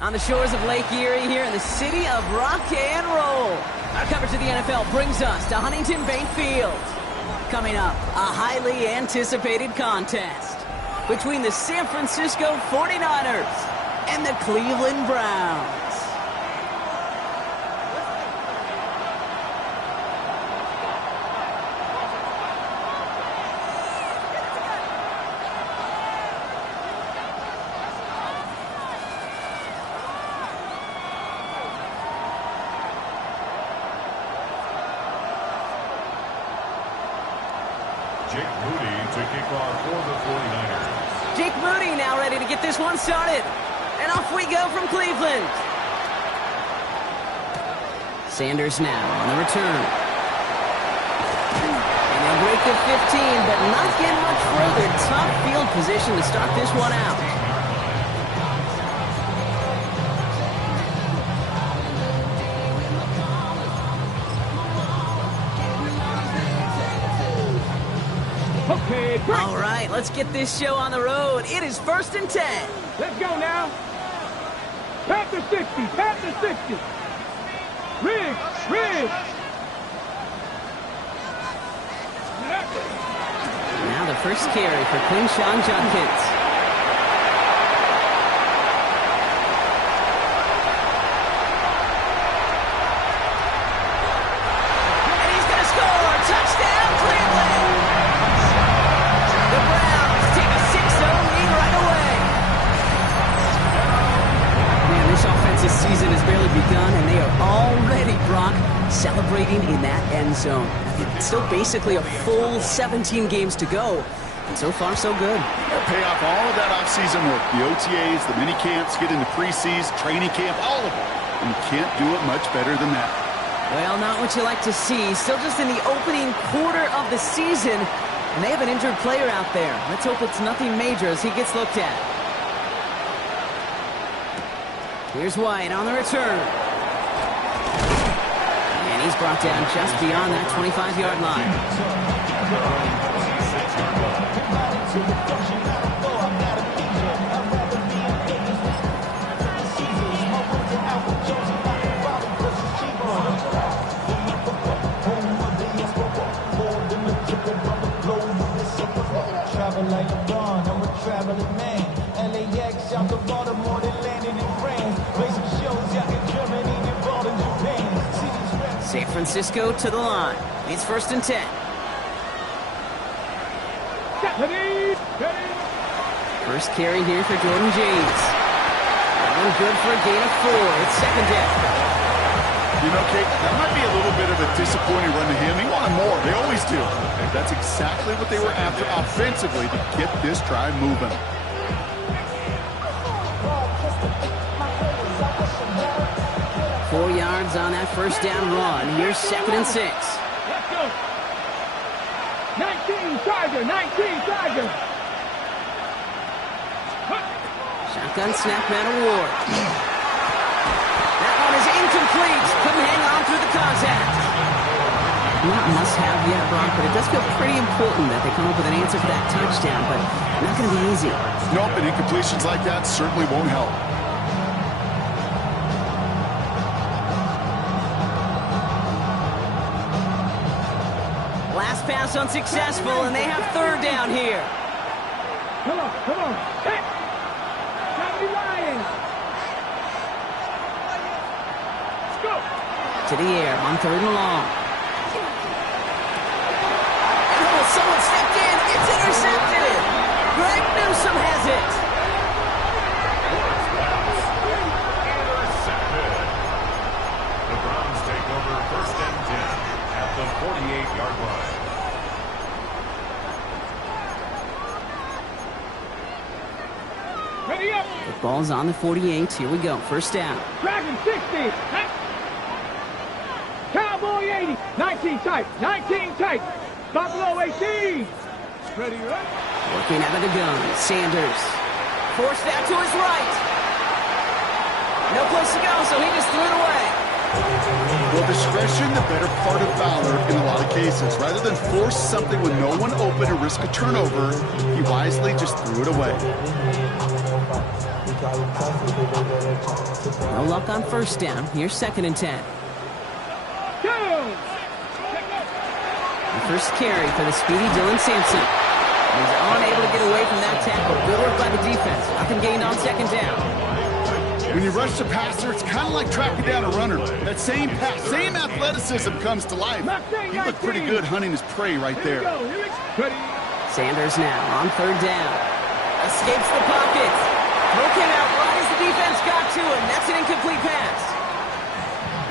On the shores of Lake Erie here in the city of rock and roll. Our coverage of the NFL brings us to Huntington Bank Field. Coming up, a highly anticipated contest between the San Francisco 49ers and the Cleveland Browns. Jake Moody now ready to get this one started. And off we go from Cleveland. Sanders now on the return. And they'll break the 15, but not get much further. Tough field position to start this one out. All right, let's get this show on the road. It is 1st and 10. Let's go now. Pat the 60, pat the 60. Riggs. Now the first carry for Quinshawn Judkins. And he's going to score. Touchdown, Cleveland. The Browns take a 6-0 lead right away. Man, this offensive season has barely begun, and they are already, Brock, celebrating in that end zone. It's still basically a full 17 games to go, and so far, so good. Pay off all of that offseason work. The OTAs, the mini camps, get into preseason, training camp, all of it. And you can't do it much better than that. Well, not what you like to see. Still just in the opening quarter of the season, and they have an injured player out there. Let's hope it's nothing major as he gets looked at. Here's White on the return. And he's brought down just beyond that 25-yard line. Like LeBron, I'm a traveling man. LAX out to Baltimore, they landed in France. Play some shows out in Germany, get ball in Japan. San Francisco to the line. It's 1st and 10. First carry here for Jordan James. One good for a gain of 4. It's 2nd down. You know, Kate, that might be a little bit of a disappointing run to him. He wanted more. They always do. And that's exactly what they were after offensively to get this drive moving. Four yards on that first down run. Here's 2nd and 6. Let's go. 19 Tiger. Shotgun snap, Matt Ward. That one is incomplete. Couldn't hang on through the contact. Not must-have yet, Brock, but it does feel pretty important that they come up with an answer for that touchdown, but not going to be easy. Nope, and incompletions like that certainly won't help. Last pass unsuccessful, and they have 3rd down here. Come on. Hey! Tommy Lions! Let's go! To the air on 3rd and long. And someone stepped in. It's intercepted. Greg Newsome has it. Intercepted. The Browns take over 1st and 10 at the 48-yard line. Ready up! The ball's on the 48. Here we go. 1st down. Dragon 60! Cowboy 80! 19 tight! Buffalo 18! Ready, right? Working out of the gun. Sanders. Forced out to his right. No place to go, so he just threw it away. Well, discretion, the better part of valor in a lot of cases. Rather than force something with no one open and risk a turnover, he wisely just threw it away. No luck on first down. Here's 2nd and 10. The first carry for the speedy Dylan Sampson. He's unable to get away from that tackle. Good work by the defense. Nothing gained on 2nd down. When you rush the passer, it's kind of like tracking down a runner. That same pass, same athleticism comes to life. He looked pretty good hunting his prey right there. Sanders now on 3rd down. Escapes the pocket. Throw came out right as the defense got to him. That's an incomplete pass.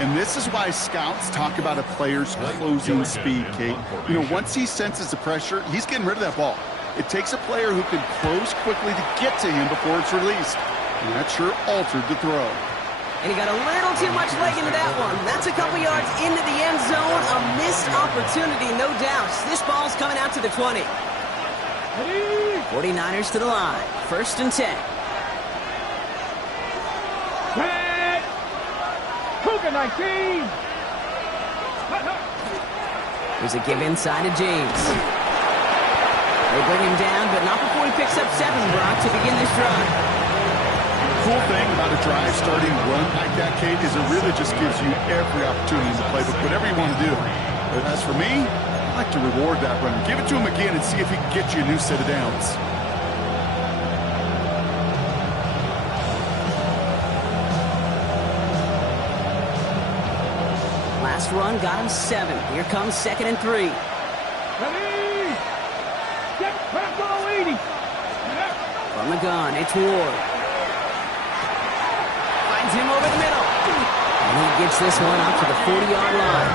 And this is why scouts talk about a player's closing speed, Kate. You know, once he senses the pressure, he's getting rid of that ball. It takes a player who can close quickly to get to him before it's released. And that sure altered the throw. And he got a little too much leg into that one. That's a couple yards into the end zone. A missed opportunity, no doubt. This ball's coming out to the 20. 49ers to the line. 1st and 10. Cougar 19. There's a give inside to James. They bring him down, but not before he picks up 7, Brock, to begin this drive. Cool thing about a drive starting run like that, Kate, is it really just gives you every opportunity in the playbook, whatever you want to do. But as for me, I like to reward that runner. Give it to him again and see if he can get you a new set of downs. Last run got him 7. Here comes 2nd and 3. Ready? Get back all 80. From the gun, it's Ward. Finds him over the middle. And he gets this one up to the 40-yard line.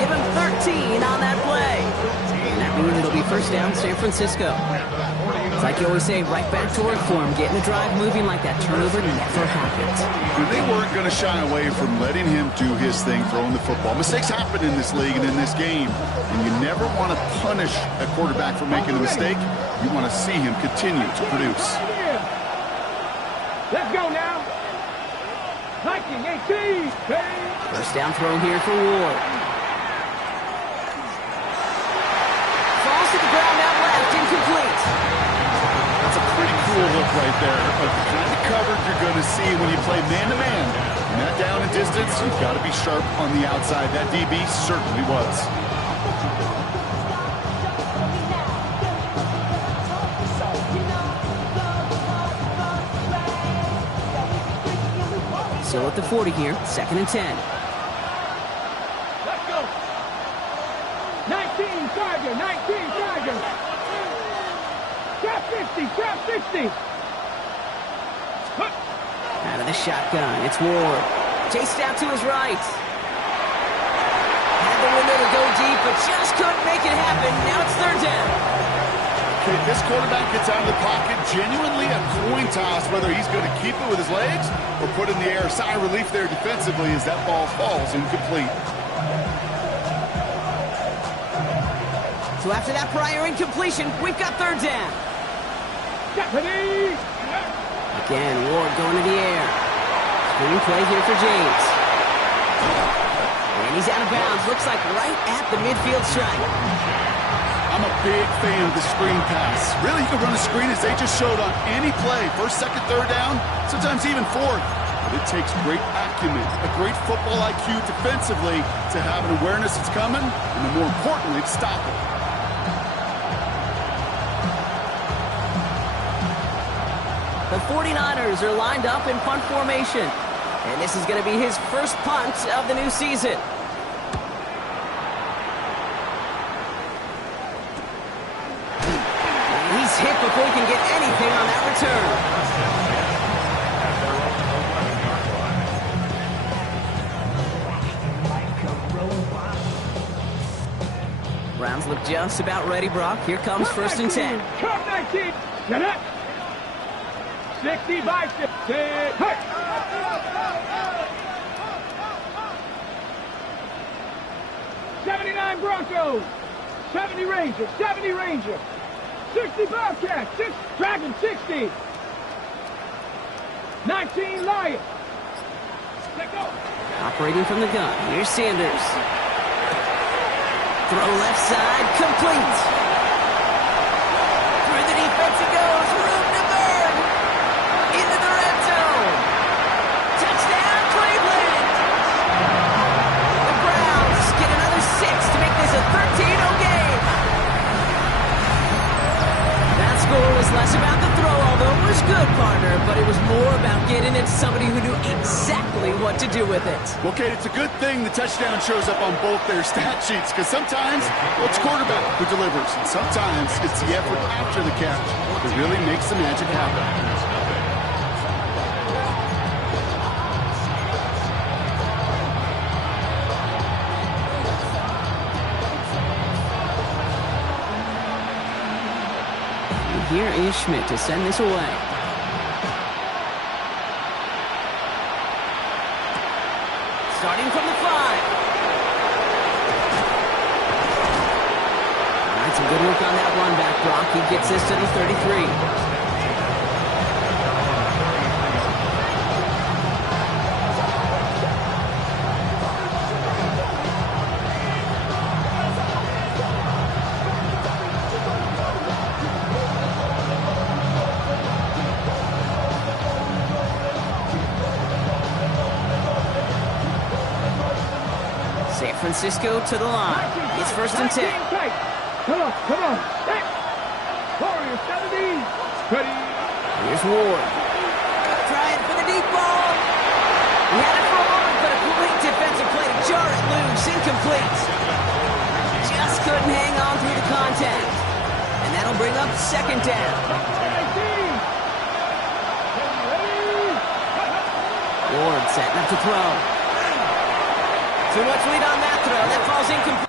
Give him 13 on that play. And that means it'll be 1st down, San Francisco. It's like you always say, right back to work for him. Getting the drive moving like that turnover never happened. They weren't going to shy away from letting him do his thing, throwing the football. Mistakes happen in this league and in this game. And you never want to punish a quarterback for making a mistake. You want to see him continue to produce. Let's go now. 19-18. 1st down throw here for Ward. Falls to the ground out left, incomplete. That's a pretty cool look right there. But the kind of coverage you're going to see when you play man-to-man. And that down and distance, you've got to be sharp on the outside. That DB certainly was. Still at the 40 here, 2nd and 10. Let's go. 19 Tiger, 19 Tiger. Trap 50, trap 50. Out of the shotgun, it's Ward. Chased out to his right. Had the window to go deep, but just couldn't make it happen. Now it's 3rd down. Okay, this quarterback gets out of the pocket, genuinely a coin toss, whether he's going to keep it with his legs or put it in the air. Sigh of relief there defensively as that ball falls incomplete. So after that prior incompletion, we've got 3rd down. Deputy. Again, Ward going to the air. Screen play here for James. And he's out of bounds. Looks like right at the midfield stripe. I'm a big fan of the screen pass. Really, you can run a screen as they just showed on any play. 1st, 2nd, 3rd down, sometimes even 4th. But it takes great acumen, a great football IQ defensively to have an awareness it's coming, and then more importantly, to stop it. The 49ers are lined up in punt formation. And this is going to be his first punt of the new season. And he's hit before he can get anything on that return. Browns look just about ready, Brock. Here comes 1st and 10. Trap 19. Get up. 60 by 50. Hey. 79 Broncos. 70 Rangers. 70 Rangers. 60 Bobcats. 6 Dragon 60. 19 Lions. Let go. Operating from the gun. Here's Sanders. Throw left side. Complete. Through the defense it goes. Room to burn. Into the pocket, and it's somebody who knew exactly what to do with it. Well, Kate, it's a good thing the touchdown shows up on both their stat sheets, because sometimes, well, it's quarterback who delivers, and sometimes it's the effort after the catch that really makes the magic happen. Here is Schmidt to send this away. Starting from the 5. All right, some good work on that run back, Brock. He gets this to the 33. San Francisco to the line. It's 1st and 10. Come on, come on. Hey. Warriors, 70. Ready. Here's Ward. Trying for the deep ball. He had it for a moment, but a complete defensive play to jar it loose. Incomplete. Just couldn't hang on through the contact. And that'll bring up 2nd down. Ward setting up to throw. Too much lead on that throw. That falls incomplete.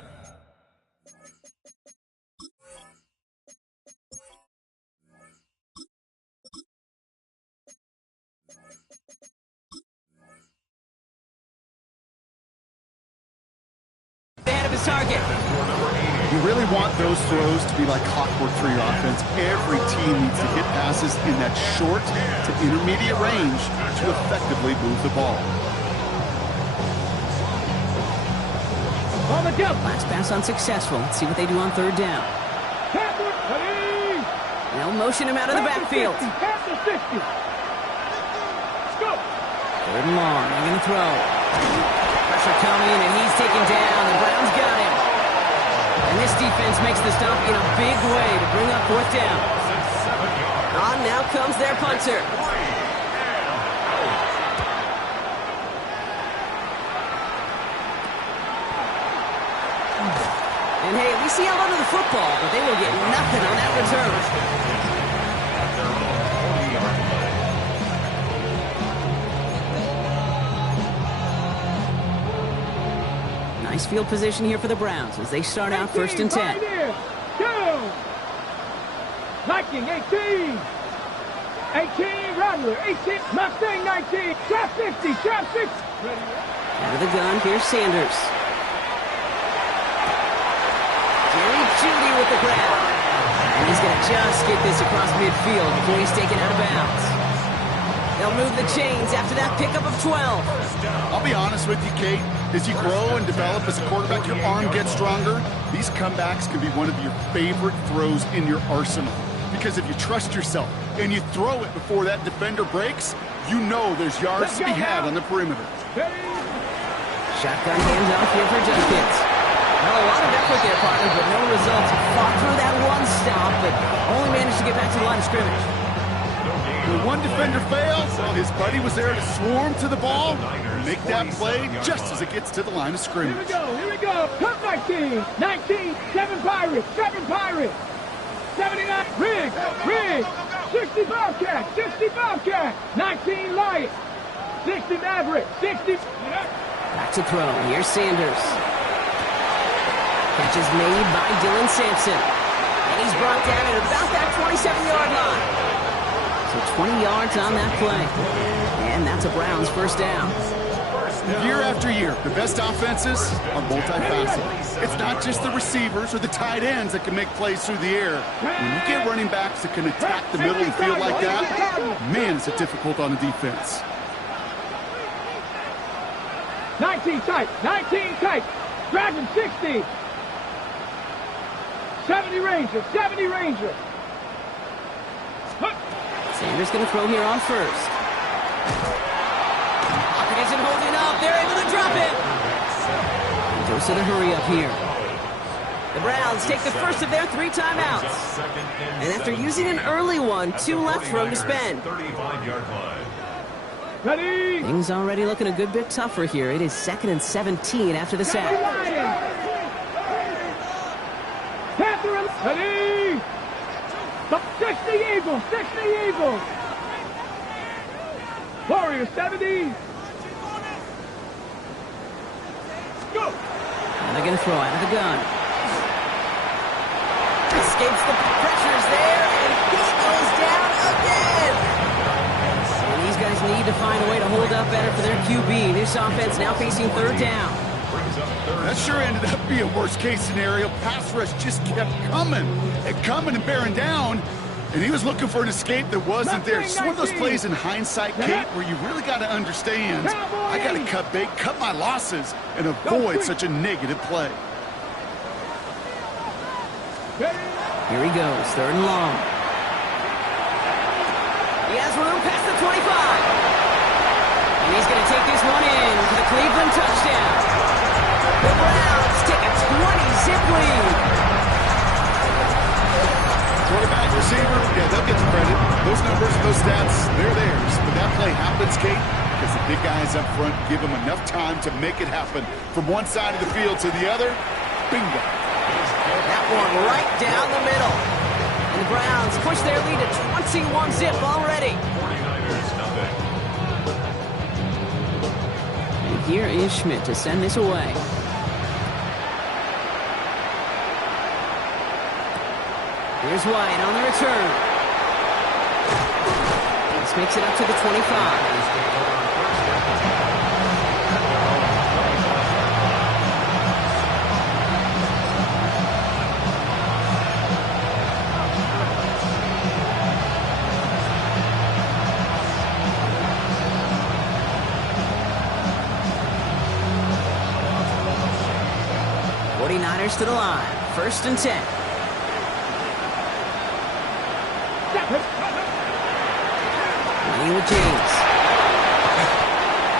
Ahead of his target. You really want those throws to be like clockwork for your offense. Every team needs to hit passes in that short to intermediate range to effectively move the ball. On the jump. Last pass unsuccessful. Let's see what they do on 3rd down. Ready. They'll motion him out of the backfield. 50, 60. Let's go. 3rd and long. They're going to throw. Pressure coming, and he's taken down. The Browns got him. And this defense makes the stop in a big way to bring up 4th down. On now comes their punter. And hey, at least he held onto the football, but they will get nothing on that return. At their own 40-yard line. Nice field position here for the Browns as they start out 1st and 10. Go. Viking, 18. 18, Rattler, 18. Mustang, 19. Trap 60, trap 60. Out of the gun, here's Sanders. Judy with the grab. And he's going to just get this across midfield before he's taken out of bounds. They'll move the chains after that pickup of 12. I'll be honest with you, Kate. As you grow and develop as a quarterback, your arm gets stronger. These comebacks can be one of your favorite throws in your arsenal. Because if you trust yourself and you throw it before that defender breaks, you know there's yards to be had on the perimeter. Shotgun handoff here for Jenkins. Well, a lot of effort there, partner, but no results. Fought through that one stop, but only managed to get back to the line of scrimmage. When one defender fails, well, his buddy was there to swarm to the ball and make that play just as it gets to the line of scrimmage. Here we go. Cut 19. 19. 7 Pirates. 7 Pirates. 79. Rig. 60 Bobcat. 60 Bobcat. 19 Lions. 60 Maverick. 60. Back to throw. Here's Sanders. Catch is made by Dylan Sampson. And he's brought down at about that 27-yard line. So 20 yards on that play. And that's a Browns 1st down. Year after year, the best offenses are multifaceted. It's not just the receivers or the tight ends that can make plays through the air. When you get running backs that can attack the middle of the field like that, man, is it difficult on the defense. 19 tight. 19 tight. Dragon 60. 70 Ranger. 70 Ranger. Sanders going to throw here on 1st. Pocket isn't holding up. They're able to drop it. He goes to the hurry up here. The Browns take the first of their 3 timeouts. And after using an early one, 2 left for them to spend. 35-yard line. Ready? Things already looking a good bit tougher here. It is 2nd and 17 after the sack. Catherine, ready? 60 Eagles, 60 Eagles. Warriors, 70. Go. And they're going to throw out of the gun. Escapes the pressures there, and he goes down again. And these guys need to find a way to hold up better for their QB. This offense now facing 3rd down. That sure ended up being a worst-case scenario. Pass rush just kept coming and bearing down. And he was looking for an escape that wasn't there. Just one of those plays in hindsight, Kate, where you really got to understand, I got to cut bait, cut my losses, and avoid such a negative play. Here he goes, 3rd and long. He has room past the 25. And he's going to take this one in for the Cleveland touchdown. The Browns take a 20-zip lead. Quarterback, receiver, yeah, they'll get the credit. Those numbers, those stats, they're theirs. But that play happens, Kate, because the big guys up front give them enough time to make it happen. From one side of the field to the other, bingo. That one right down the middle. And the Browns push their lead to 21-zip already. 49ers nothing. And here is Schmidt to send this away. Here's White on the return. This makes it up to the 25. 49ers to the line. 1st and 10. Running with James.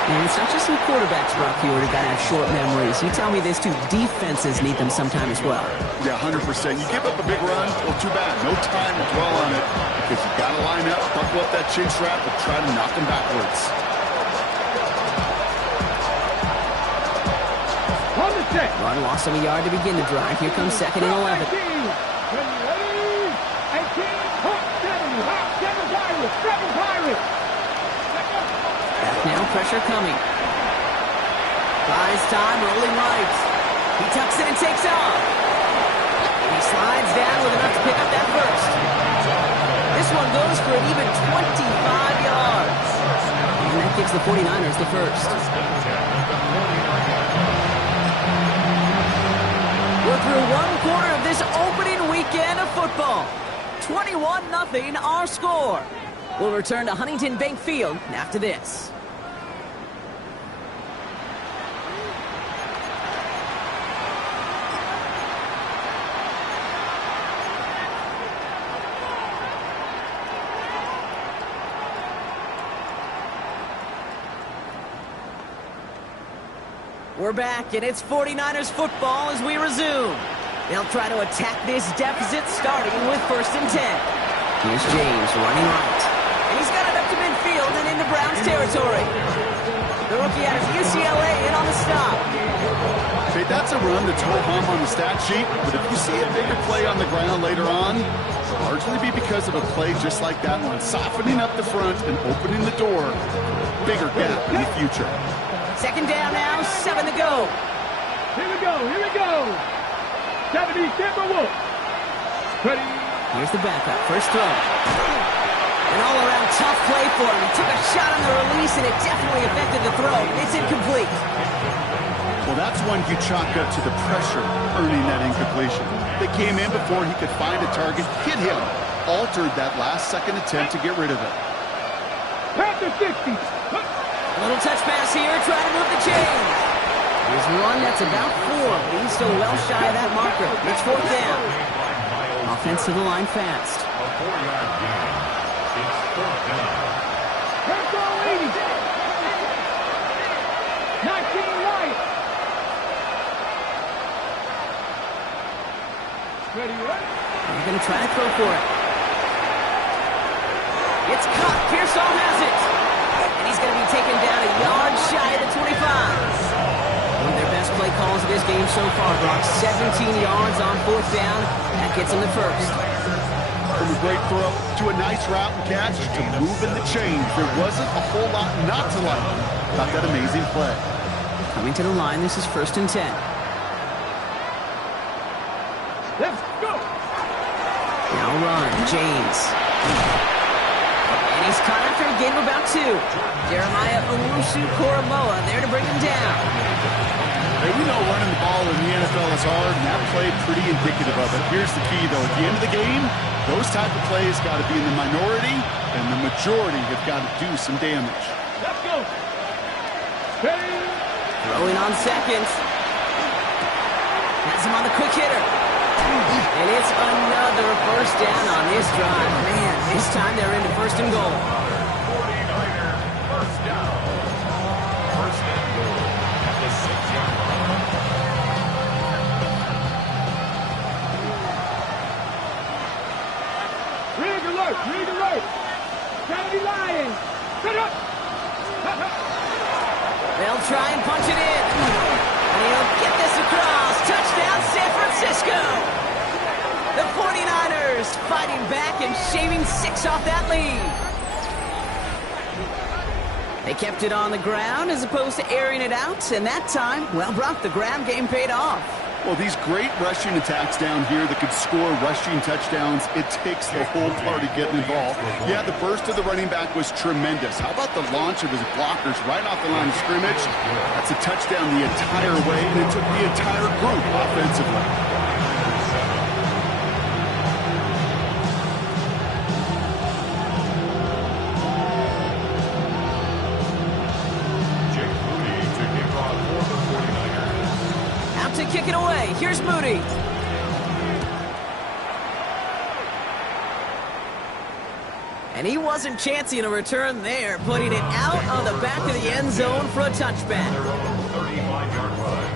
And it's not just some quarterbacks, Brock, you got to have short memories. You tell me this too. Defenses need them sometime as well. Yeah, 100%. You give up a big run, well, too bad. No time to dwell on it because you got to line up, buckle up that chin strap, and try to knock them backwards. Run lost some yard to begin the drive. Here comes 2nd and 11. Back now, pressure coming. Buys time, rolling right. He tucks it and takes off. He slides down with enough to pick up that first. This one goes for an even 25 yards. And that gives the 49ers the first. We're through 1/4 of this opening weekend of football. 21-0 our score. We'll return to Huntington Bank Field after this. We're back, and it's 49ers football as we resume. They'll try to attack this deficit starting with 1st and 10. Here's James running right. And he's got it up to midfield and into Browns territory. The rookie out of UCLA in on the stop. Okay, that's a run that's ho-hum on the stat sheet, but if you see a bigger play on the ground later on, it'll largely be because of a play just like that one, softening up the front and opening the door for a bigger gap in the future. 2nd down now, 7 to go. Here we go. 70 Timberwolves. Ready. Here's the backup, first throw. An all-around tough play for him. He took a shot on the release, and it definitely affected the throw. It's incomplete. Well, that's one you chalk up to the pressure earning that incompletion. They came in before he could find a target, hit him, altered that last-second attempt to get rid of it. Panther 60. A little touch pass here, trying to move the chains. Here's one that's about 4, but he's still well shy of that marker. It's 4th down. Offense to the line fast. A 4-yard gain. It's 4th down. Let's go, 80. 19 right. Ready. They're going to try to throw for it. It's caught. Pearsall has it. And And he's going to be taken down a yard shy of the 25. One of their best play calls of this game so far, Brock. 17 yards on 4th down. That gets them the first. From a great throw to a nice route and catch to moving the chains. There wasn't a whole lot not to like about that amazing play. Coming to the line, this is 1st and 10. Let's go. Now run, James. And he's caught after a gain of about 2. Jeremiah Owusu-Koramoah there to bring him down. Hey, we know running the ball in the NFL is hard, and that play pretty indicative of it. Here's the key, though. At the end of the game, those type of plays got to be in the minority, and the majority have got to do some damage. Let's go. Ready? Throwing on 2nd. Has him on the quick hitter. And it's another 1st down on this drive. Man, this time they're into 1st and goal. 49ers, 1st down. 1st and goal at the 6-yard line. Rig alert. Rig alert. Kennedy Lions. Set up. They'll try and punch it in. And he'll get this across. Touchdown, San Francisco. The 49ers fighting back and shaving 6 off that lead. They kept it on the ground as opposed to airing it out. And that time, well, Brock, the ground game paid off. Well, these great rushing attacks down here that could score rushing touchdowns, it takes the whole party getting involved. Yeah, the burst of the running back was tremendous. How about the launch of his blockers right off the line of scrimmage? That's a touchdown the entire way, and it took the entire group offensively. To kick it away. Here's Moody. And he wasn't chancing a return there, putting it out on the back of the end zone for a touchback. Their own 35-yard line.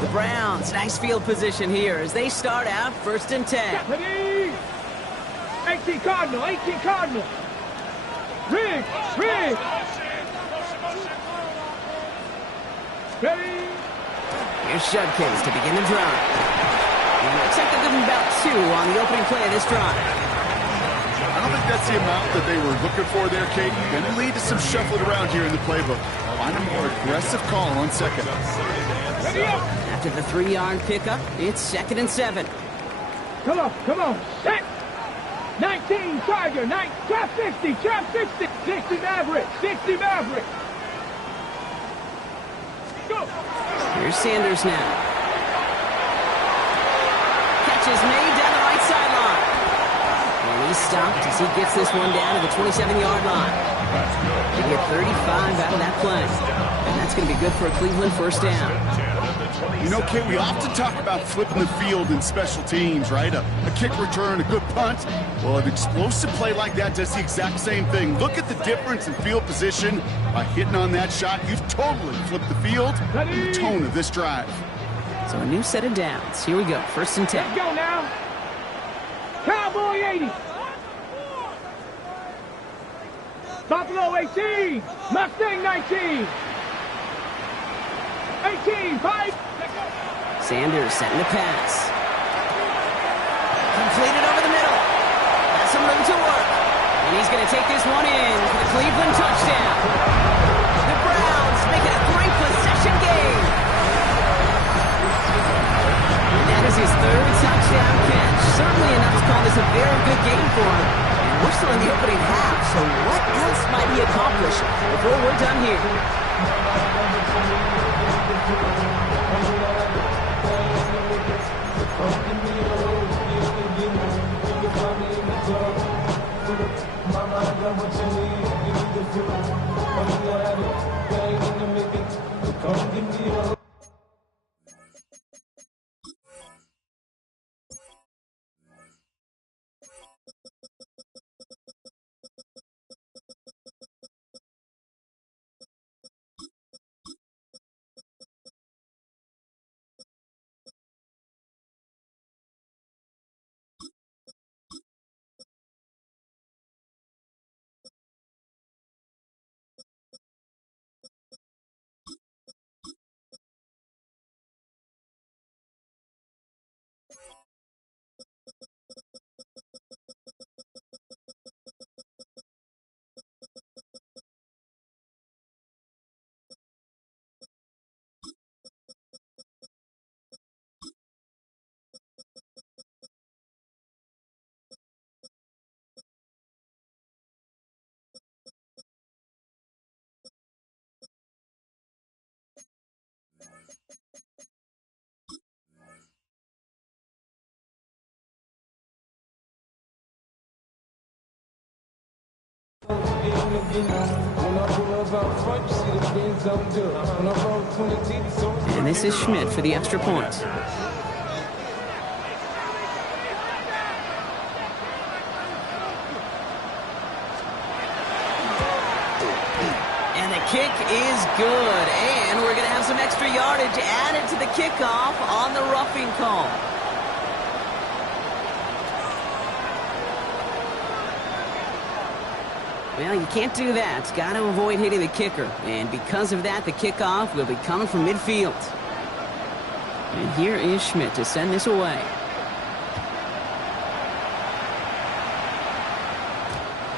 The Browns, nice field position here as they start out 1st and 10. Ready? 18 Cardinal. 18 Cardinal. Rig. Rig. Ready? Here's Shudkins to begin the drive. It looks like they're giving about 2 on the opening play of this drive. I don't think that's the amount that they were looking for there, Kate. Going to lead to some shuffling around here in the playbook. Find a more aggressive call on 2nd. Ready up. After the 3-yard pickup, it's 2nd and 7. Come on. Come on. Set. 19 Tiger. 9. Trap 60. Trap 60. 60 Maverick. 60 Maverick. Go. Here's Sanders now. Catch is made down the right sideline. And he's stopped as he gets this one down to the 27-yard line. They get 35 out of that play. And that's going to be good for a Cleveland 1st down. You know, Kate, we often talk about flipping the field in special teams, right? A kick return, a good punt. Well, an explosive play like that does the exact same thing. Look at the difference in field position. By hitting on that shot, you've totally flipped the field and the tone of this drive. So a new set of downs. Here we go, 1st and 10. Let's go now. Cowboy 80. Buffalo 18. Mustang 19. 18. 5. Sanders setting the pass. Completed over the middle. Has some room to work. And he's going to take this one in for the Cleveland touchdown. The Browns make it a 3-possession game. And that is his 3rd touchdown catch. Certainly enough to call this a very good game for him. And we're still in the opening half, so what else might he accomplish before we're done here? Come give me a And this is Schmidt for the extra point. And the kick is good. And we're going to have some extra yardage added to the kickoff on the roughing call. Well, you can't do that. Got to avoid hitting the kicker. And because of that, the kickoff will be coming from midfield. And here is Schmidt to send this away.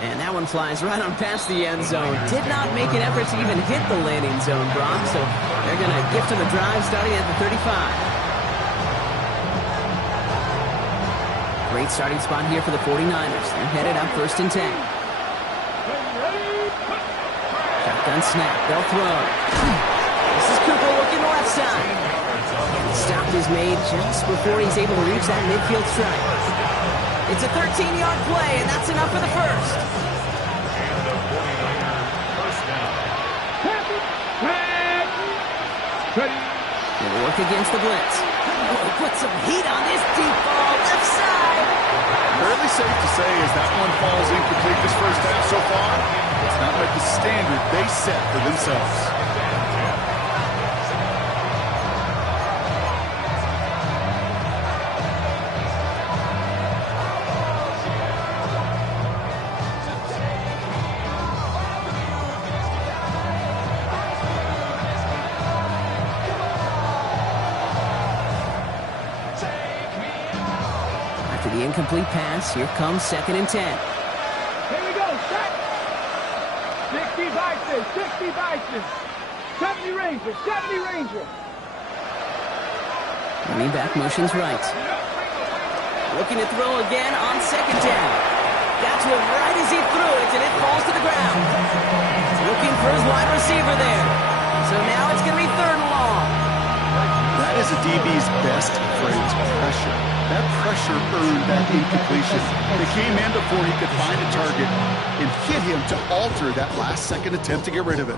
And that one flies right on past the end zone. Did not make an effort to even hit the landing zone, Brock. So they're going to gift him a drive starting at the 35. Great starting spot here for the 49ers. They're headed up 1st and 10. Shotgun snap. They'll throw. This is Cooper looking left side. The stop is made just before he's able to reach that midfield strike. It's a 13-yard play, and that's enough for the first. And the 49ers first down. They'll work against the blitz. Oh, put some heat on this deep ball left side. Fairly safe to say as that one falls incomplete this first half so far. It's not like the standard they set for themselves. After the incomplete pass, here comes 2nd and 10. Here we go, set. 60 Bison, 60 Bison. 70 Ranger, 70 Ranger. Running back motions right. Looking to throw again on 2nd down. Got to him right as he threw it, and it falls to the ground. Looking for his wide receiver there. So now it's going to be 3rd and long. That is a DB's best phrase, pressure. That pressure earned that incompletion. They came in before he could find a target and hit him to alter that last-second attempt to get rid of it.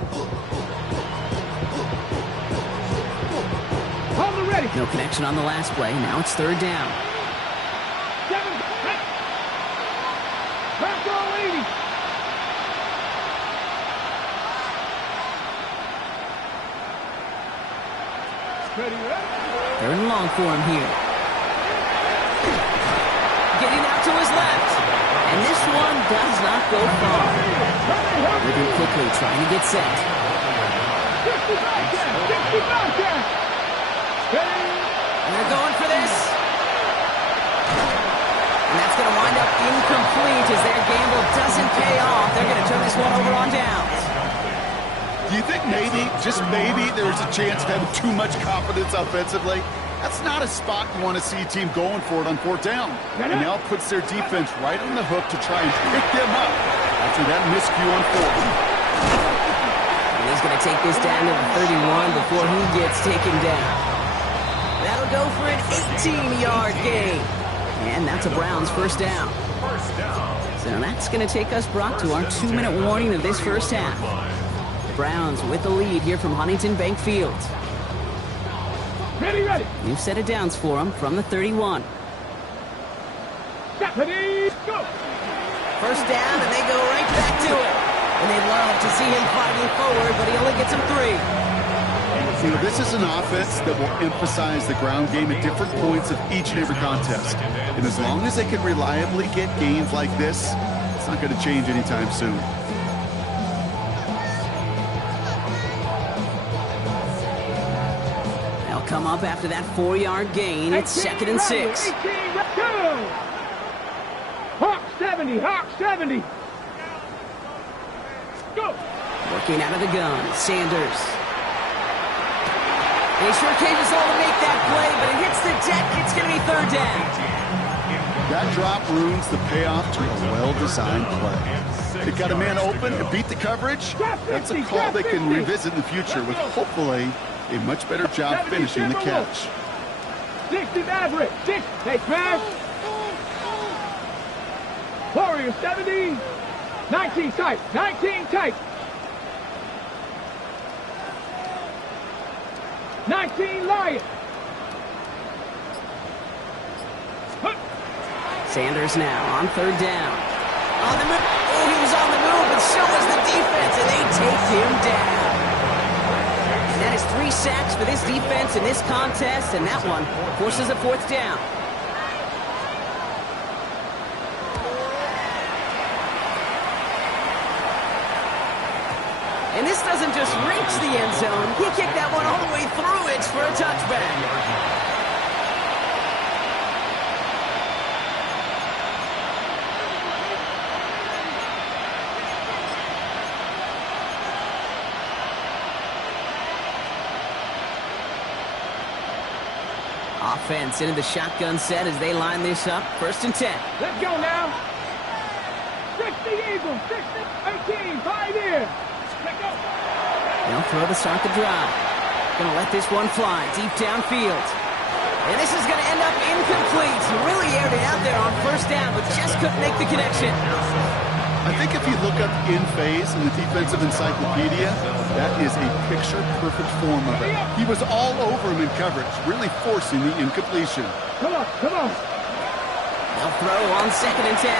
Hold it ready. No connection on the last play. Now it's 3rd down. 7. Let's go, 80. Ready, ready. 3rd and long for him here. Getting out to his left. And this one does not go far. Moving quickly, trying to get set. 60 Bobcat, 60 Bobcat. Ready. And they're going for this. And that's going to wind up incomplete as their gamble doesn't pay off. They're going to turn this one over on downs. Do you think maybe, just maybe, there's a chance of having too much confidence offensively? That's not a spot you want to see a team going for it on 4th down. And now it puts their defense right on the hook to try and pick them up after that miscue on 4th. And he's going to take this down to the 31 before he gets taken down. That'll go for an 18-yard gain. And that's a Browns 1st down. First down. So that's going to take us, Brock, to our 2-minute warning of this first half. The Browns with the lead here from Huntington Bank Field. Ready, ready. New set of downs for him from the 31. Ready, go. First down, and they go right back to it. And they'd love to see him fighting forward, but he only gets him 3. You know, this is an offense that will emphasize the ground game at different points of each and every contest. And as long as they can reliably get gains like this, it's not going to change anytime soon. They'll come up after that 4-yard gain. It's 2nd and 6. 18, go. Hawk 70, Hawk 70. Go. Working out of the gun, Sanders. He sure came us all to make that play, but it hits the deck. It's going to be 3rd down. That drop ruins the payoff to a well-designed play. It got a man open and beat the coverage. That's a call they can revisit in the future with hopefully a much better job finishing the catch. 60 Maverick, 6, hey, crash. Warrior 70, 19 tight. 19 tight. 19 lion. Sanders now on third down. On the move. Oh, he was on the move, but so was the defense, and they take him down. And that is 3 sacks for this defense in this contest, and that one forces a 4th down. And this doesn't just reach the end zone. He kicked that one all the way through it for a touchback. Offense into the shotgun set as they line this up. 1st and 10. Let's go now. 60 Eagles. 60, 18, 5 here. Let's go. They'll throw to start the drive. Gonna let this one fly deep downfield. And this is gonna end up incomplete. Really aired it out there on 1st down, but just couldn't make the connection. I think if you look up in phase in the defensive encyclopedia, that is a picture-perfect form of it. He was all over him in coverage, really forcing the incompletion. Come on, come on. They'll throw on 2nd and 10.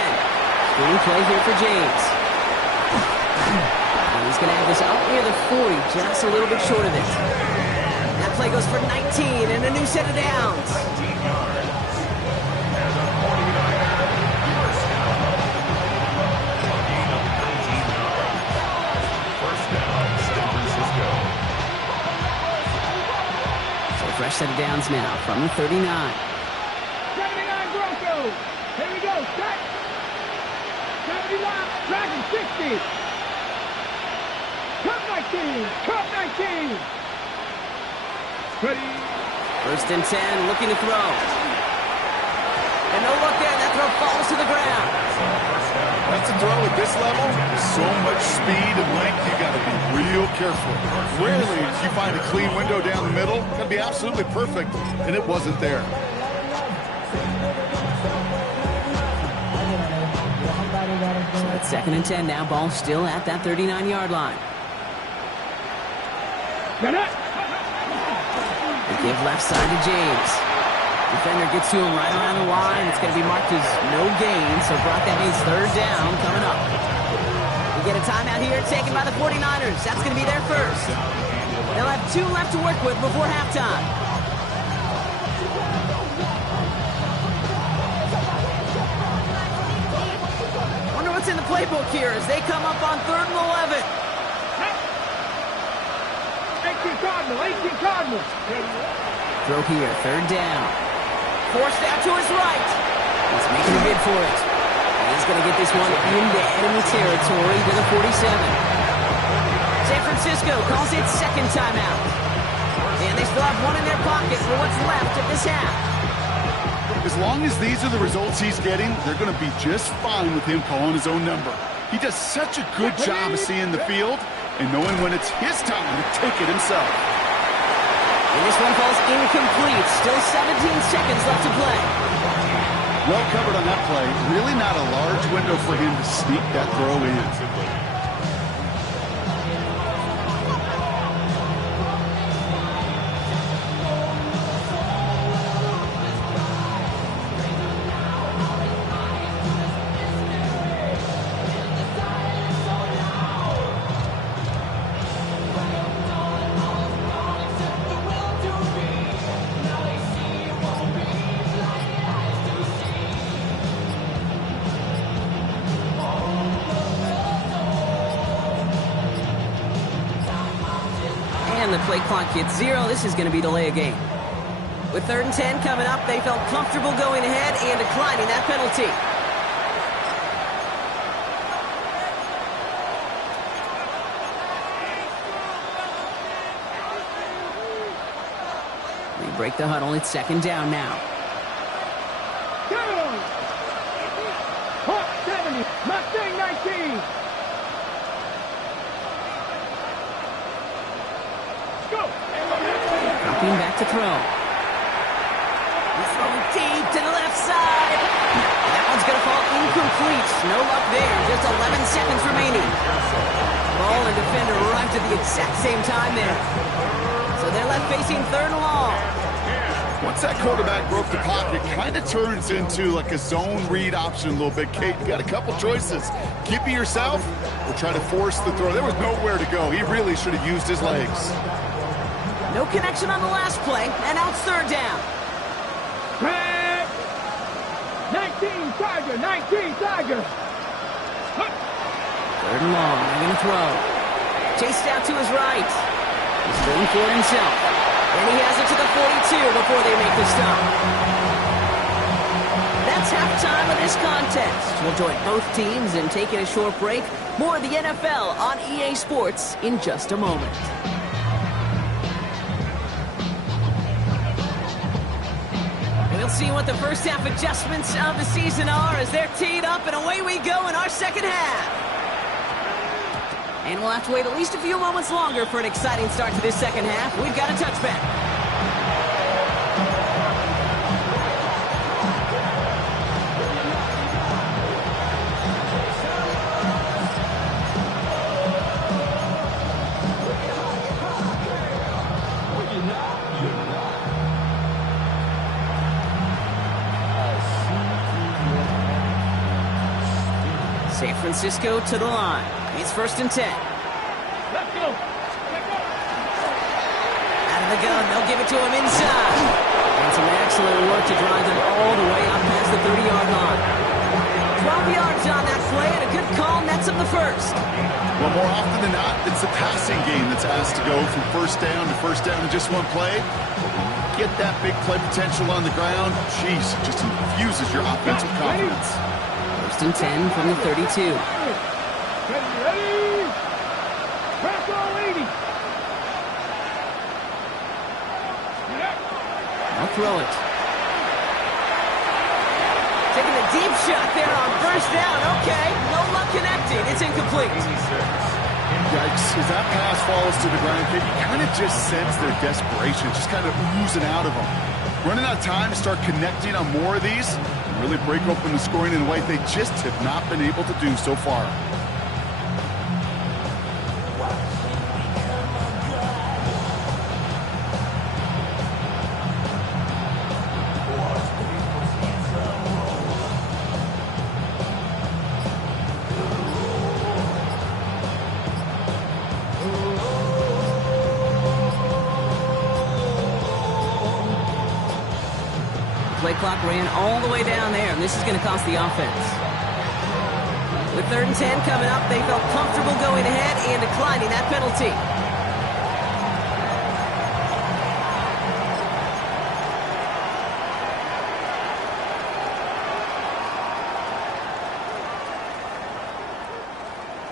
Screen play here for James. And he's going to have this up near the 40, just a little bit short of it. That play goes for 19 and a new set of downs. Fresh set of downs now from the 39. 79 Broncos. Here we go. Set. 79. Dragon 60. Cut 19. Cut 19. Ready. 1st and 10, looking to throw. And no look there. That throw falls to the ground. That's a throw at this level. So much speed and length, you got to be real careful. Rarely do you find a clean window down the middle. Got to be absolutely perfect, and it wasn't there. So it's 2nd and 10 now. Ball still at that 39-yard line. They give left side to James. Defender gets to him right around the line. It's going to be marked as no gain, so Brock, that means 3rd down coming up. We get a timeout here taken by the 49ers. That's going to be their first. They'll have 2 left to work with before halftime. Wonder what's in the playbook here as they come up on 3rd and 11. 18 Cardinals. 18 Cardinals. Throw here, 3rd down. Forced out to his right. He's making a bid for it. And he's going to get this one into enemy territory to the 47. San Francisco calls it 2nd timeout. And they still have one in their pocket for what's left of this half. As long as these are the results he's getting, they're going to be just fine with him calling his own number. He does such a good job of seeing the field and knowing when it's his time to take it himself. And this one falls incomplete. Still 17 seconds left to play. Well covered on that play. Really not a large window for him to sneak that throw in. The play clock hits 0. This is going to be delay a game. With 3rd and 10 coming up, they felt comfortable going ahead and declining that penalty. We break the huddle. It's 2nd down now. Go! Hawk 70. Mustang 19. Dropping back to throw. He's throwing deep to the left side. That one's going to fall incomplete. No luck there. Just 11 seconds stopped at the exact same time there. So they're left facing 3rd and long. Once that quarterback broke the pocket, it kind of turns into like a zone read option a little bit. Kate, you got a couple choices. Keep it yourself or try to force the throw. There was nowhere to go. He really should have used his legs. No connection on the last play, and now it's 3rd down. 19 Tiger, 19 Tiger. 3rd and long, they're going to throw. Chased out to his right. He's going for it himself. And he has it to the 42 before they make the stop. That's halftime of this contest. We'll join both teams in taking a short break. More of the NFL on EA Sports in just a moment. We'll see what the first half adjustments of the season are as they're teed up, and away we go in our second half. And we'll have to wait at least a few moments longer for an exciting start to this second half. We've got a touchback. San Francisco to the line. It's 1st and 10. Let's go. Out of the gun, they'll give it to him inside. And some excellent work to drive them all the way up past the 30-yard line. 12 yards on that play, and a good call nets him the first. Well, more often than not, it's the passing game that's asked to go from first down in just one play. Get that big play potential on the ground. Jeez, it just infuses your offensive confidence. 1st and 10 from the 32. Ready? Press all 80. I'll throw it. Taking a deep shot there on 1st down. Okay, no luck connecting. It's incomplete. Yikes, as that pass falls to the ground, you kind of just sense their desperation, just kind of oozing out of them. Running out of time to start connecting on more of these and really break open the scoring in a way they just have not been able to do so far. Play clock ran all the way down there, and this is going to cost the offense. With 3rd and 10 coming up, they felt comfortable going ahead and declining that penalty.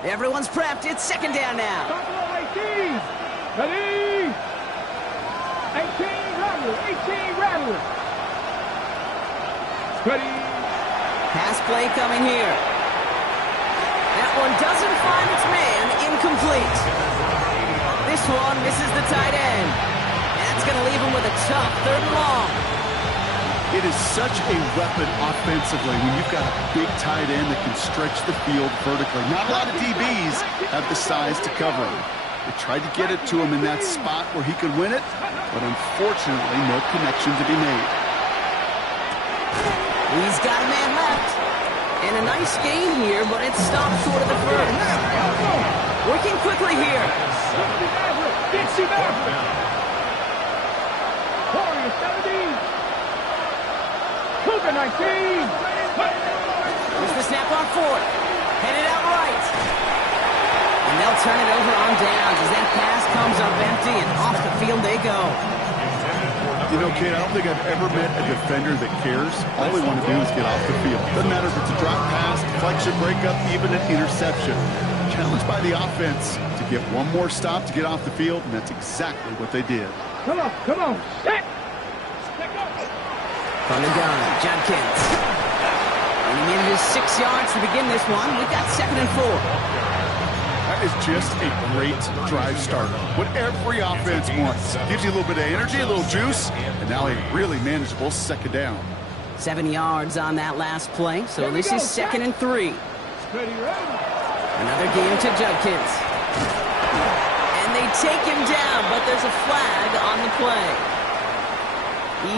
Everyone's prepped. It's 2nd down now. Buffalo 18. Ready? 18 Rattler. 18 Rattler. Ready? Pass play coming here. That one doesn't find its man. Incomplete. This one misses the tight end. That's going to leave him with a tough 3rd and long. It is such a weapon offensively when you've got a big tight end that can stretch the field vertically. Not a lot of DBs have the size to cover him. They tried to get it to him in that spot where he could win it, but unfortunately no connection to be made. He's got a man left. And a nice gain here, but it's stopped short of the first. Working quickly here. 60 Maverick. Warrior 17. Cougar 19. Here's the snap on 4th. Headed out right. And they'll turn it over on downs as that pass comes up empty, and off the field they go. You know, Kate, I don't think I've ever met a defender that cares. All they want to do is get off the field. Doesn't matter if it's a drop pass, deflection, breakup, even an interception. Challenged by the offense to get one more stop to get off the field, and that's exactly what they did. Come on. Set. From the gun, Judkins. And he needed his 6 yards to begin this one. We've got 2nd and 4. That is just a great drive starter. What every offense wants. Gives you a little bit of energy, a little juice, and now a really manageable 2nd down. 7 yards on that last play, so this is 2nd and 3. Ready. Another game to Judkins. And he'll turn it over on downs as that pass comes up empty, and off the field they go. Come on. What a take him down, but there's a flag on the play.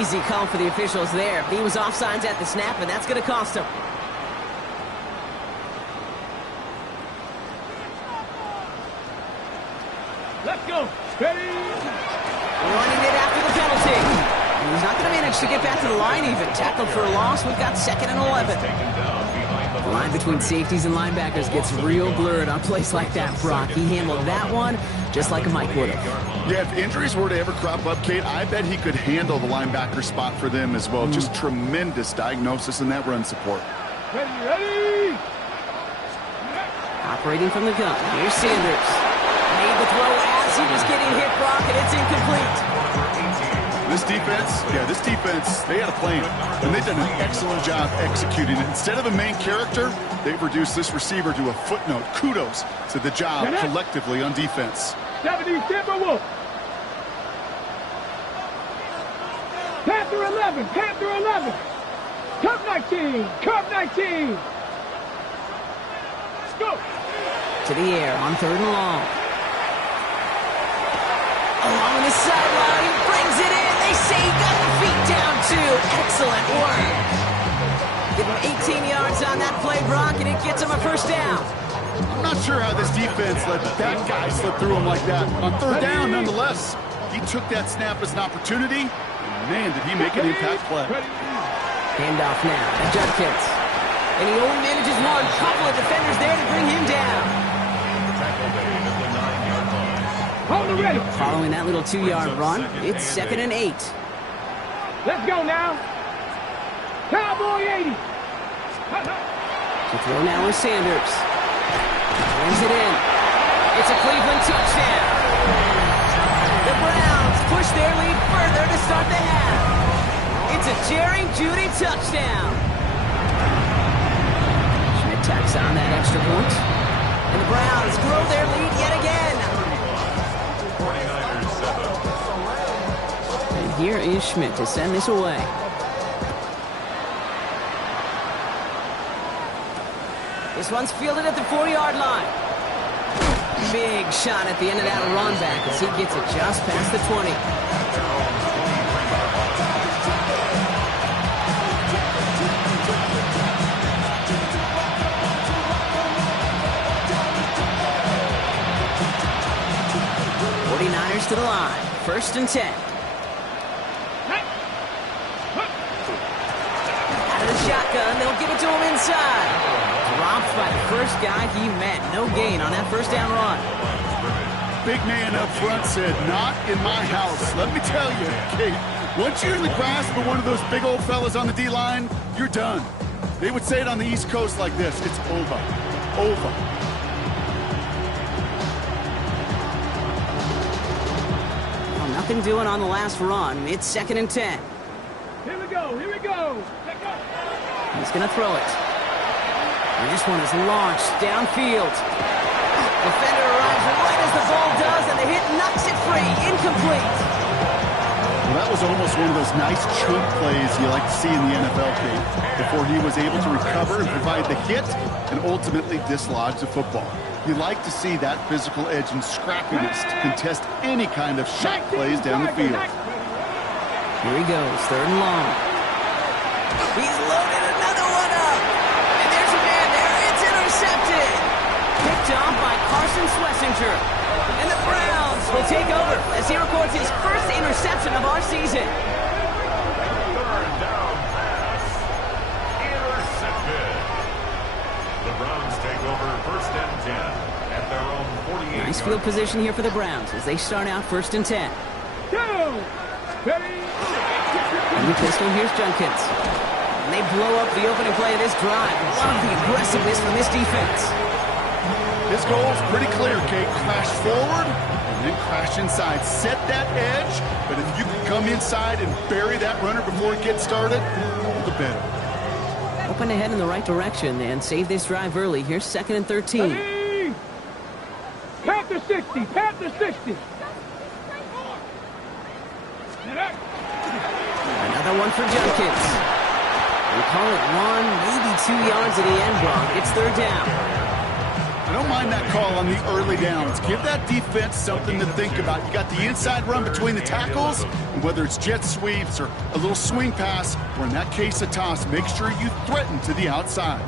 Easy call for the officials there. He was offsides at the snap, and that's going to cost him. Let's go. Ready? Running it after the penalty. And he's not going to manage to get back to the line even. Tackled for a loss. We've got 2nd and 11. The line between safeties and linebackers gets real blurred on plays like that, Brock. He handled that one just like a Mike would have. Yeah, if injuries were to ever crop up, Kate, I bet he could handle the linebacker spot for them as well. Just tremendous diagnosis in that run support. Ready? Operating from the gun. Here's Sanders. Made the throw as he was getting hit, Brock, and it's incomplete. This defense, they had a plan, and they've done an excellent job executing it. Instead of a main character, they've reduced this receiver to a footnote. Kudos to the job collectively on defense. 70 Timberwolves. Panther 11. Cup 19. Let's go. To the air on 3rd and long. Along the sideline, he brings it in. They say he got the feet down too. Excellent work. Give him 18 yards on that play, Brock, and it gets him a 1st down. I'm not sure how this defense let that guy slip through him like that. On 3rd down, nonetheless, he took that snap as an opportunity. And man, did he make an impact play. Handoff now to Judkins. And he only manages one. Couple of defenders there to bring him down. Hold the ready. Following that little 2-yard run, it's 2nd and 8. Let's go now. Cowboy 80. To throw now is Sanders. Brings it in. It's a Cleveland touchdown. The Browns push their lead further to start the half. It's a Jerry Jeudy touchdown. Schmidt tacks on that extra point. And the Browns grow their lead yet again. And here is Schmidt to send this away. This one's fielded at the 4-yard line. Big shot at the end of that run back as he gets it just past the 20. '49ers to the line. 1st and 10. Out of the shotgun, they'll give it to him inside. Dropped by the first guy he met. No gain on that 1st down run. Big man up front said, not in my house. Let me tell you, Kate, once you're in the grasp of one of those big old fellas on the D-line, you're done. They would say it on the East Coast like this. It's over. Over. Well, nothing doing on the last run. It's 2nd and 10. Here we go. He's going to throw it. And this one is launched downfield. Defender arrives right as the ball does, and the hit knocks it free. Incomplete. Well, that was almost one of those nice chunk plays you like to see in the NFL, Kate, before he was able to recover and provide the hit and ultimately dislodge the football. You like to see that physical edge and scrappiness to contest any kind of shot plays down the field. Here he goes, 3rd and long. He's loaded another one up. And there's a man there. It's intercepted. Picked off by Carson Schlesinger. And the Browns will take over as he records his 1st interception of our season. 3rd down pass. Intercepted. The Browns take over 1st and 10 at their own 48. Nice field position here for the Browns as they start out 1st and 10. Go. Ready. In the pistol, here's Judkins. And they blow up the opening play of this drive. Love the aggressiveness from this defense. His goal is pretty clear, Kate. Crash forward and then crash inside. Set that edge, but if you can come inside and bury that runner before it gets started, all the better. Open ahead in the right direction and save this drive early. Here's 2nd and 13. Ready. Panther 60. Another one for Judkins. We call it 1, maybe 2 yards at the end block. It's 3rd down. I don't mind that call on the early downs. Give that defense something to think about. You got the inside run between the tackles, and whether it's jet sweeps or a little swing pass, or in that case a toss, make sure you threaten to the outside.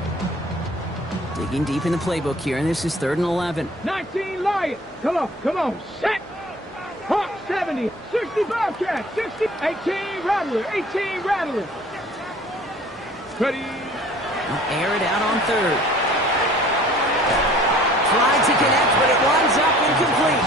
Digging deep in the playbook here, and this is 3rd and 11. 19 Lions. Come on, set. Hawk 70, 60 Bobcat, 60, 18 Rattler, 18 Rattler. Ready. Air it out on 3rd. Tried to connect, but it winds up incomplete.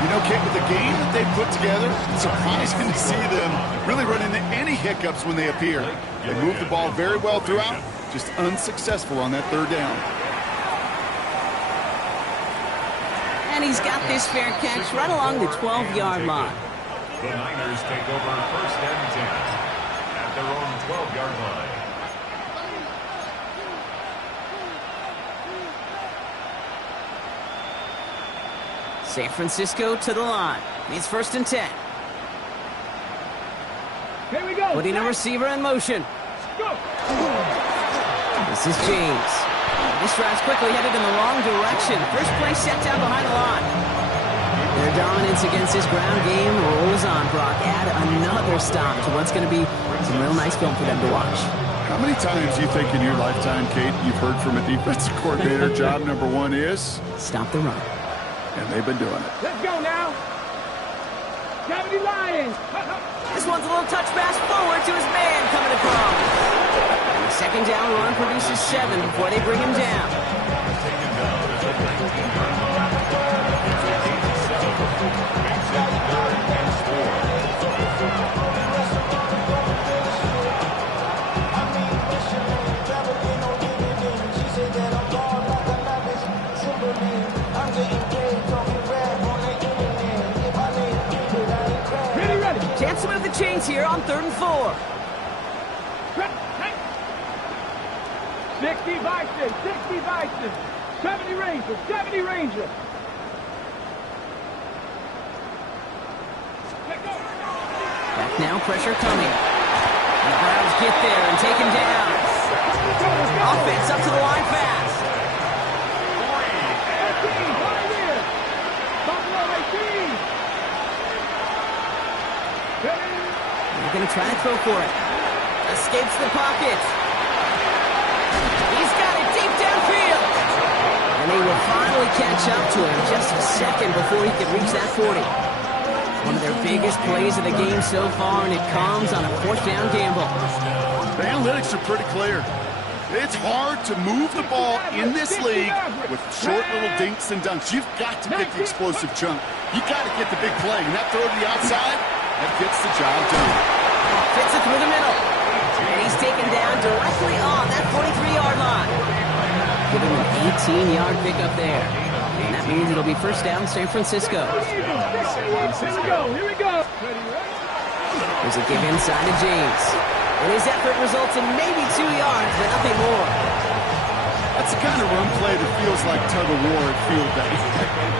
You know, Kate, with the game that they put together, it's surprising to see them really run into any hiccups when they appear. They move the ball very well throughout, just unsuccessful on that 3rd down. And he's got this fair catch right along the 12-yard line. The Niners take over 1st and 10 at their own 12-yard line. San Francisco to the line. It's 1st and 10. Here we go. Putting a receiver in motion. Go. This is James. This drive's quickly headed in the wrong direction. First play set down behind the line. Their dominance against this ground game rolls on, Brock. Add another stop to what's going to be some real nice film for them to watch. How many times do you think in your lifetime, Kate, you've heard from a defensive coordinator, job number 1 is? Stop the run. And they've been doing it. Let's go now. 70 Lions. This one's a little touch pass forward to his man coming across. And the 2nd down run produces 7 before they bring him down. Ready. Chance to move the chains here on 3rd and 4. 60 Bison, 60 Bison. 70 Ranger, 70 Ranger. Back now, pressure coming. And the Browns get there and take him down. Offense up to the line fast. 18, right here. Buffalo 18. They're going to try to throw for it. Escapes the pocket. He's got it deep downfield. And they will finally catch up to him just a second before he could reach that 40. One of their biggest plays of the game so far, and it comes on a 4th down gamble. The analytics are pretty clear. It's hard to move the ball in this league with short little dinks and dunks. You've got to get the explosive chunk. You've got to get the big play. And that throw to the outside, that gets the job done. Fits it through the middle. And he's taken down directly on that 43-yard line. Giving him an 18-yard pickup there. And that means it'll be 1st down San Francisco. Here we go. There's a give inside to James. And his effort results in maybe 2 yards, but nothing more. That's the kind of run play that feels like tug-of-war at field day.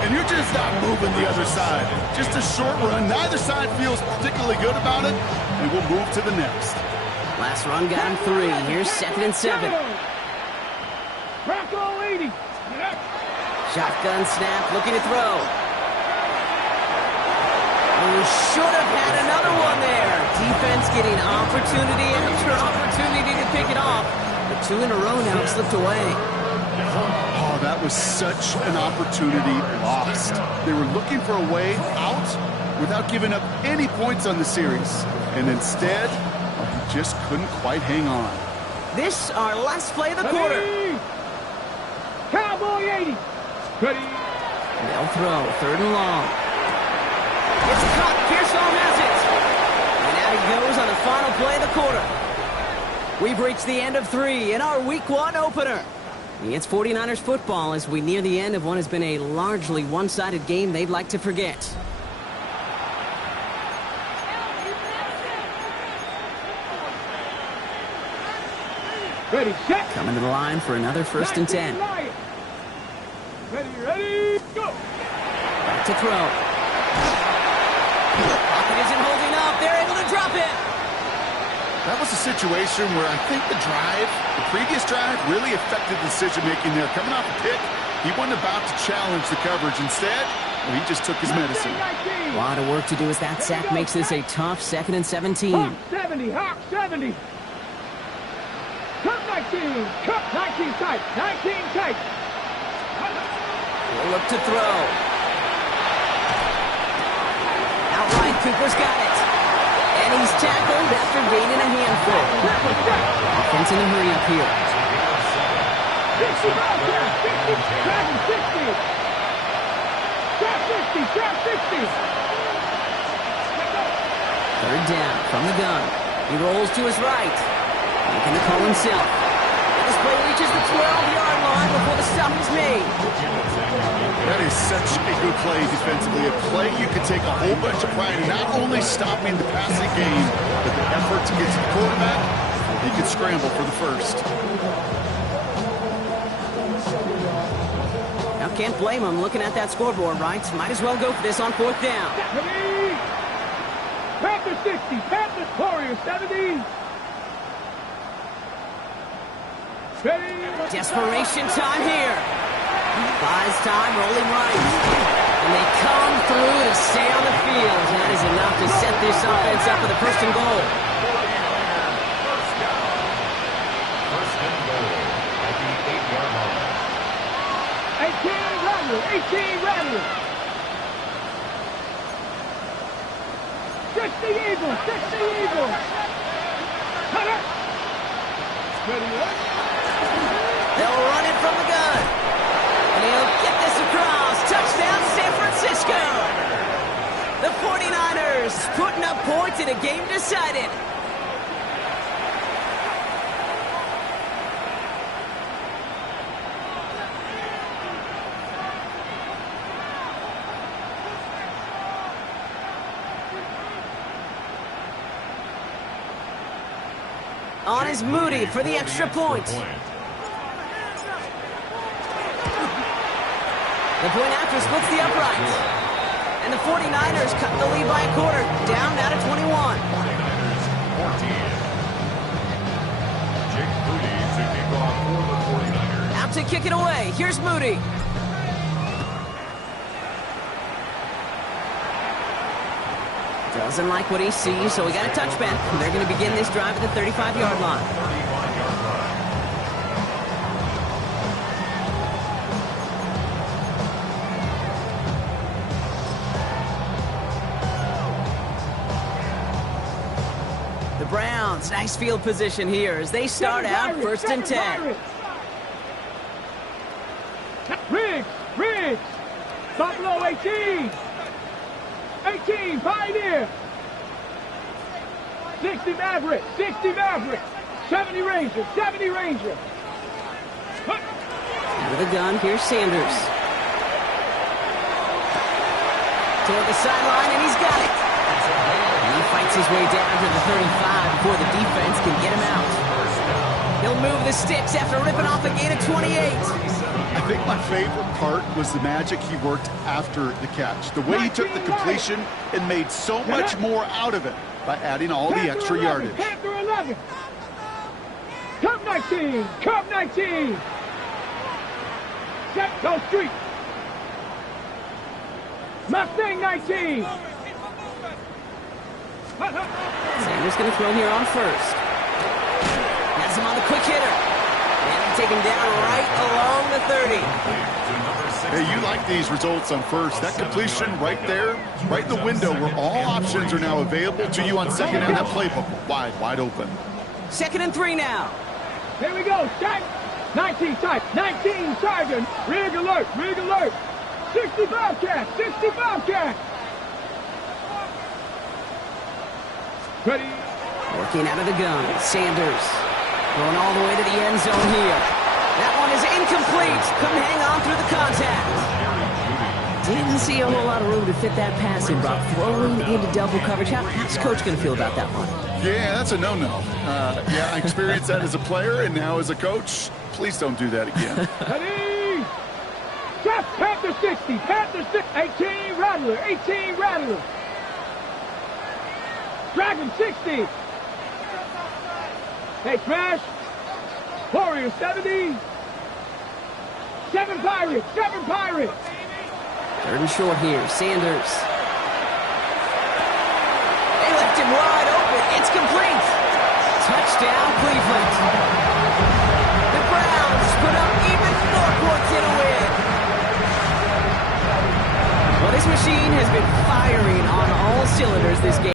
And you're just not moving the other side. Just a short run. Neither side feels particularly good about it, and we'll move to the next. Last run got him 3. Here's 2nd and 7. Rocco 80. Shotgun snap, looking to throw. He should have had another one there. Defense getting opportunity after opportunity to pick it off. But 2 in a row now have slipped away. Oh, that was such an opportunity lost. They were looking for a way out without giving up any points on the series. And instead, he just couldn't quite hang on. This our last play of the quarter. Cowboy 80. Ready. They'll throw, 3rd and long. It's caught, Pearsall has it. And out he goes on the final play of the quarter. We've reached the end of 3 in our Week 1 opener. It's 49ers football as we near the end of what has been a largely one-sided game they'd like to forget. Ready, set. Coming to the line for another 1st and 10. Ready, go. Back to throw. Pocket isn't holding up. They're able to drop it. That was a situation where I think the previous drive, really affected decision-making there. Coming off a pick, He wasn't about to challenge the coverage. Instead, well, he just took his medicine. A lot of work to do as that sack makes this a tough 2nd and 17. Hawk 70, Hawk 70. Cut 19, cut 19 tight, 19 tight. We'll look to throw. Outright, Cooper's got it. And he's tackled after gaining a handful. Offense in a hurry up here. 60 Bobcat, 60, Dragon 60. Trap 60, trap 60. 3rd down from the gun. He rolls to his right. Making the call himself. And this play reaches the 12-yard line before the stop is made. That is such a good play defensively. A play you can take a whole bunch of pride in, not only stopping the passing game, but the effort to get to the quarterback. He could scramble for the first. Now can't blame him looking at that scoreboard, right? Might as well go for this on 4th down. Panthers 60, Panthers Warriors 70. Ready. Desperation time here. Buys time, rolling right. And they come through to stay on the field. That is enough to set this offense up with a 1st and goal. First and goal at the 8-yard line. 18 Rattler, 18 Rattler. 60 Eagles, 60 Eagles. Ready. They'll run it from the gun. And he'll get this across. Touchdown, San Francisco. The 49ers putting up points in a game decided. On is Moody for the extra point. The point after splits the uprights. And the 49ers cut the lead by a quarter, down now to 21. 49ers 14. Jake Moody to kick off for the 49ers. Out to kick it away. Here's Moody. Doesn't like what he sees, so we got a touchback. They're going to begin this drive at the 35-yard line. 35-yard line. The Browns, nice field position here as they start out 1st and 10. Riggs. Buffalo 18. 18, Pioneer. 60 Maverick, 70 Ranger, 70 Ranger. Out of the gun, here's Sanders. Toward the sideline, and he's got it. And he fights his way down to the 35 before the defense can get him out. He'll move the sticks after ripping off a gain of 28. I think my favorite part was the magic he worked after the catch. The way he took the completion and made so much more out of it by adding all the extra yardage. Panther 11. Cup 19. Cup 19. Set, go street. Mustang 19. Sanders going to throw here on 1st. Has him on the quick hitter. And take him down right along the 30. Hey, you like these results on 1st. That completion right there, right in the window where all options are now available to you on 2nd down. That playbook wide open. 2nd and 3 now. Here we go. Stack. 19 tight. 19 Sergeant. Rig alert. 60 Bobcat. 60 Bobcat. Ready. Working out of the gun. Sanders. Going all the way to the end zone here. That one is incomplete. Couldn't hang on through the contact. Didn't see a whole lot of room to fit that pass in, Rob. Throwing into double coverage. How's Coach going to feel about that one? Yeah, that's a no-no. Yeah, I experienced that as a player and now as a coach. Please don't do that again. Ready. Jeff, Panther 60. Panther 60. 18 Rattler. 18 Rattler. Dragon 60. Hey, Crash. Warrior 70. 7 Pirates, 7 Pirates. Third and short here, Sanders. They left him wide open. It's complete. Touchdown, Cleveland. The Browns put up even more points in a win. Well, this machine has been firing on all cylinders this game.